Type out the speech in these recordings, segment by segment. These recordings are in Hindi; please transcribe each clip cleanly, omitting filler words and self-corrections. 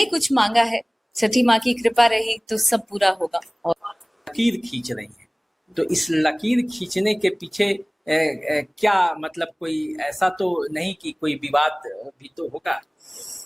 मैंने कुछ मांगा है, छठी माँ की कृपा रही तो सब पूरा होगा। और लकीर खींच रही हैं, तो इस लकीर खींचने के पीछे क्या मतलब कोई ऐसा तो नहीं कि कोई विवाद भी तो होगा?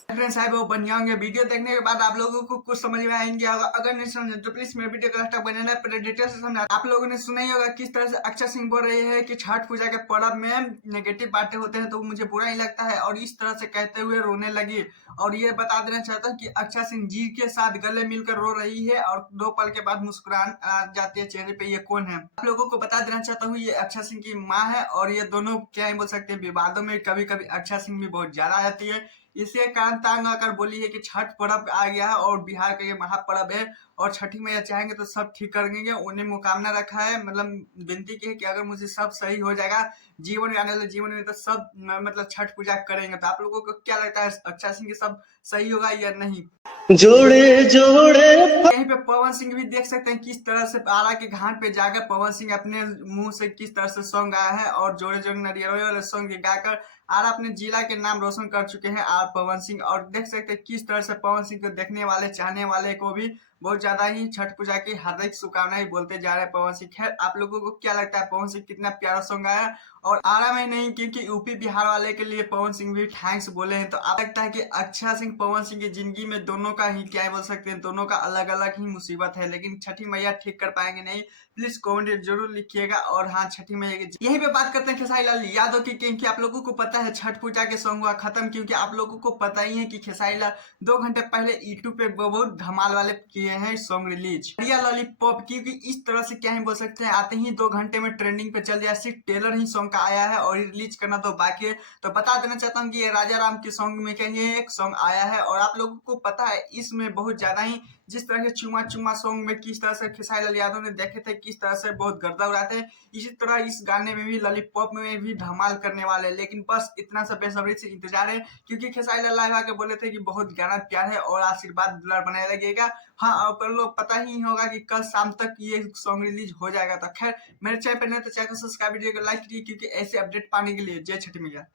फ्रेंड्स साहब वो बन जाएंगे। वीडियो देखने के बाद आप लोगों को कुछ समझ में आएंगे, अगर नहीं समझे तो प्लीज मेरे वीडियो को लास्ट तक बनाना, पहले डिटेल से समझा। आप लोगों ने सुना ही होगा किस तरह से अक्षय सिंह बोल रहे हैं कि छठ पूजा के पर्व में नेगेटिव बातें होते हैं तो मुझे बुरा ही लगता है, और इस तरह से कहते हुए रोने लगी। और ये बता देना चाहता हूँ कि अक्षय सिंह जी के साथ गले मिलकर रो रही है और 2 पल के बाद मुस्कुरान आ जाती है चेहरे पे। ये कौन है? आप लोगों को बता देना चाहता हूँ, ये अक्षय सिंह की माँ है, और ये दोनों क्या ही बोल सकते हैं, विवादों में कभी कभी अक्षय सिंह भी बहुत ज्यादा आ जाती है। इसी कारण तांग आकर बोली है कि छठ पर्व आ गया है और बिहार का ये महापर्व है और छठी मैया चाहेंगे तो सब ठीक कर देंगे। उन्हें मुकामना रखा है, मतलब विनती की है कि अगर मुझे सब सही हो जाएगा जीवन में, आने वाले जीवन में, तो सब मतलब छठ पूजा करेंगे। तो आप लोगों को क्या लगता है, अक्षय सिंह के सब सही होगा या नहीं? जोड़े जोड़े यहीं पे पवन सिंह भी देख सकते हैं किस तरह से आरा के घाट पे जाकर पवन सिंह अपने मुंह से किस तरह से सॉन्ग गाया है, और जोड़े जोड़े नरियर वाले सॉन्ग गाकर आर अपने जिला के नाम रोशन कर चुके हैं आर पवन सिंह। और देख सकते हैं किस तरह से पवन सिंह को देखने वाले चाहने वाले को भी बहुत ज्यादा ही छठ पूजा की हार्दिक शुभकामनाएं बोलते जा रहे हैं पवन सिंह। खैर आप लोगों को क्या लगता है पवन सिंह कितना प्यारा सॉन्ग गाया? और आरा में नहीं क्योंकि यूपी बिहार वाले के लिए पवन सिंह भी थैंक्स बोले हैं। तो आप लगता है कि अक्षय सिंह पवन सिंह की जिंदगी में दोनों का ही क्या बोल सकते हैं, दोनों का अलग अलग ही मुसीबत है, लेकिन छठी मैया ठीक कर पाएंगे नहीं? प्लीज कमेंट जरूर लिखिएगा। और हाँ, छठी मैया की यहीं पे बात करते हैं खेसारी लाल यादव की, क्योंकि आप लोगों को पता है छठ पूजा के सॉन्ग हुआ खत्म, क्योंकि आप लोगों को पता ही है कि खेसारी लाल 2 घंटे पहले यूट्यूब पे बहुत धमाल वाले किए हैं सॉन्ग रिलीज रिया लॉलीपॉप, क्योंकि इस तरह से क्या ही बोल सकते हैं, आते ही 2 घंटे में ट्रेंडिंग पे चल दिया। सिर्फ टेलर ही सॉन्ग का आया है और रिलीज करना तो बाकी है। तो बता देना चाहता हूँ कि ये राजा राम के सॉन्ग में क्या ये एक सॉन्ग आया है, और आप लोगों को पता है इसमें बहुत ज्यादा ही जिस तरह के चुमा चुमा सॉन्ग में किस तरह से खेसारी लाल यादव ने देखे थे किस तरह से बहुत गर्दा उड़ाते हैं, इसी तरह इस गाने में भी लॉलीपॉप में भी धमाल करने वाले हैं। लेकिन बस इतना सा बेसब्री से इंतजार है, क्योंकि खेसारी लाल लाइव आके बोले थे कि बहुत गाना प्यार है और आशीर्वाद दुलार बनाए लगेगा। हाँ, और लोग पता ही होगा कि कल शाम तक ये सॉन्ग रिलीज हो जाएगा। तो खैर मेरे चैनल पर नहीं तो चैनल को सब्सक्राइब कीजिएगा, लाइक कीजिए, क्योंकि ऐसे अपडेट पाने के लिए जय छठी मैया।